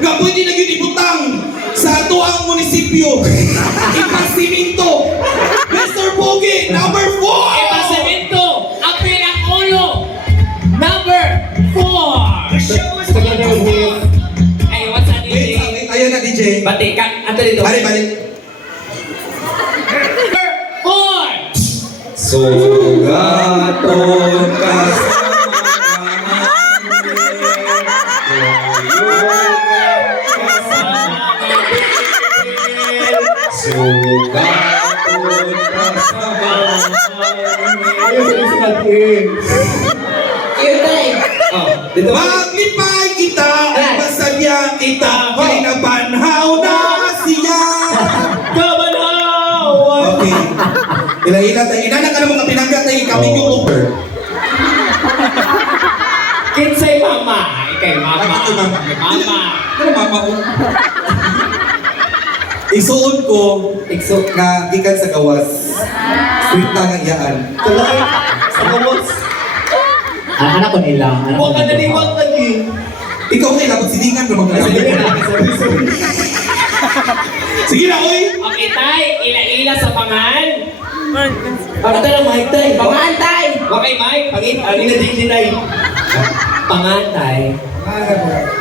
nga pwede na yun ibutang sa ato ang munisipyo. Ipasiminto. Mr. Pogi, number 4! Ipasemento, ang pinangulo, number 4. Ay, what's that DJ? wait, ayun na DJ. Batikan, ato dito. Balik, balik. Number 4. Sugaton ka Oh, dito? Maglipay kita, masadya kita, may nabanhaw na siya. Kabanaw! Okay. Ila-ila tayo. Inanak ka na mga pinanggat tayo, kami yung over. Kinsay mama. Ay, kay mama. Ito, mama? Mama. Ano mama ko? Isuon ko Ikso. nga gikan sa gawas. Sweet na nga iyaan. Sa kumos. Ah, anak ko nila. Huwag ka naliwag lagi. Ikaw kay dapat silingan na mga Sige na, oy! Okay, tay. Ila-ila sa pangan. Ano na, Mike, tay? Pangan, tay! Okay, Mike. Pangin, ano na din tay? Pangan, tay.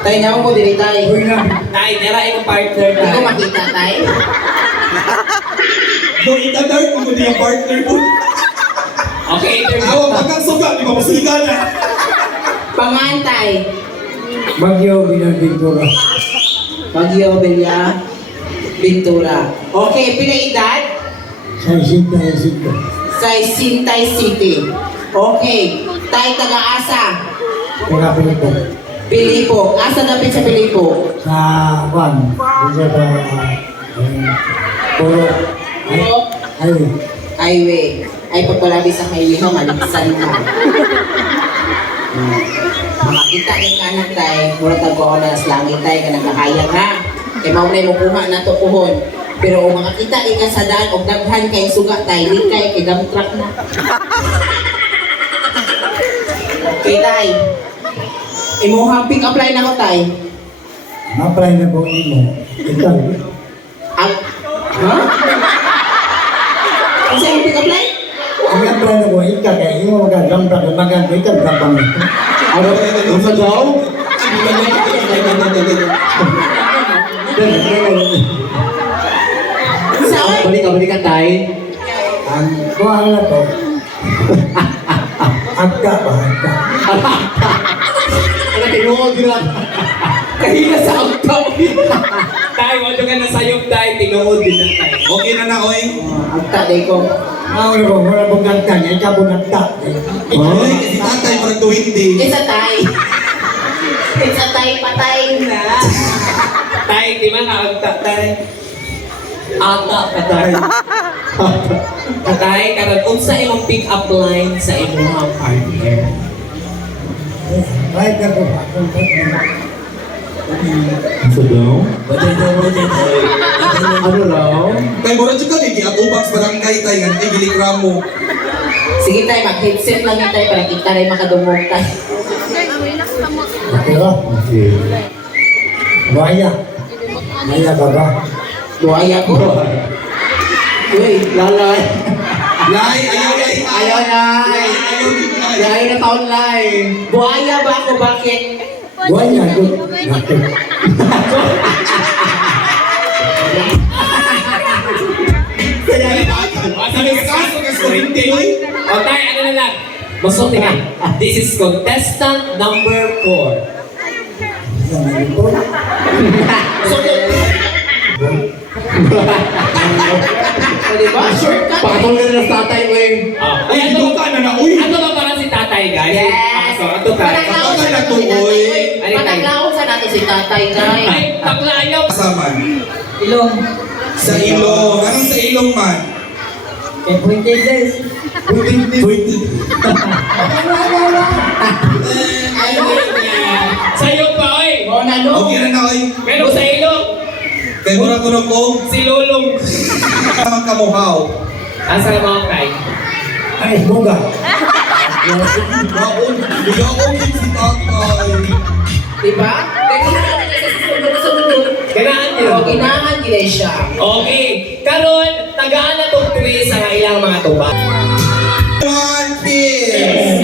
Tayo na ako diri tayo. Tay, nera yung partner, Hindi ko tay. makita tayo. Do itadart mo mo yung partner mo. Okay, interview. Awa, pagkang suga, di ba masiga na? Pangantay. Bagyo, binabintura. Bagyo, Belia, Bintura. Okay, pinaedad? Sa isinta, isinta. Sa Sintay City. Okay. Tay taga-asa. Kaya pinito. Pilipo. Asa dapit sa Pilipo? Sa Juan. Sa... eh, Puro. Puro? ay. Highway. Ay, pagpalabi sa highway mo, malisan ka. Hmm. Makakita ni kanan tay, mura tagko na langit tay, ka nagkakayang ha. Kaya mo na mo kuha na to puhon. Pero kung makakita ka sa daan, o daghan kay suga tay, di kay kay gam truck na. Okay tay. Imuhang pick up line ako tay. Napray na po mo. Ikaw. Ang, ha? Ang pick up line? Ang napray na po, ikaw kaya imo magagamta ka maganda ikaw kapang ito. Ano ba ito? Sa daw? Saan? Balik ka, balik ka tayo. Ang kuha na to. Agka ba? Agka. Ano, tinuod. Kahina sa outcome. tay, wala ka na sayop, tay. Tinuod din na, tay. Okay na na, oy. Ang taday ko. Mawala po, wala pong ganta niya. Ikaw po nagta. Oy, kasi tatay parang to hindi. It's a tie. It's a tie, patay na. Tay, di ba naagta, tay? Ata, patay. Patay, karag unsa imong pick up line sa imong partner. Right na po. So daw? Ano raw? Tay, mura dyan ka, at ubang sa barangay tay, nga tay, giligramo. Sige tayo, mag-headset lang yun tayo para kita rin makadumog tayo. Okay ba? Buhaya. Buhaya ka ba? Buhaya ko. Uy, lalay. Lay, ayaw, lay. Ayaw na. Lay, ayaw, lay. Ayaw na taon lay. Buhaya ba ako? Bakit? Ka hindi, oy. O tay, ano na lang? Masulti ka. This is contestant number 4. Yan na rin po. O diba? Shortcut. Patol na ng tatay mo eh. Ah, Ay, ay, ito ano ka na na, uy. Ano ba para si tatay, guys? Yes. Ah, so, ato tayo. Nato si na to, tatay. oy. Uy, Ay, Pataglaon sa nato si tatay, guys. Ay, takla ayaw. Kasaman. Ilong. Sa ilong. Anong sa ilong man? Eh, pwede guys. Pwede. Sa'yo pa, oy. O, nalo. Okay na na, oy. Pero sa ilong, Kay mura ko ko, si Lulong. tamang kamuhaw. Asa na mga kay? Ay, buga. Baon, bigaon din si tatay. Diba? Hindi natin sa susunod Ganaan Pero yun. ginahan gina siya. Okay. Karon, tagaan na itong quiz sa ilang mga tuba. One kiss!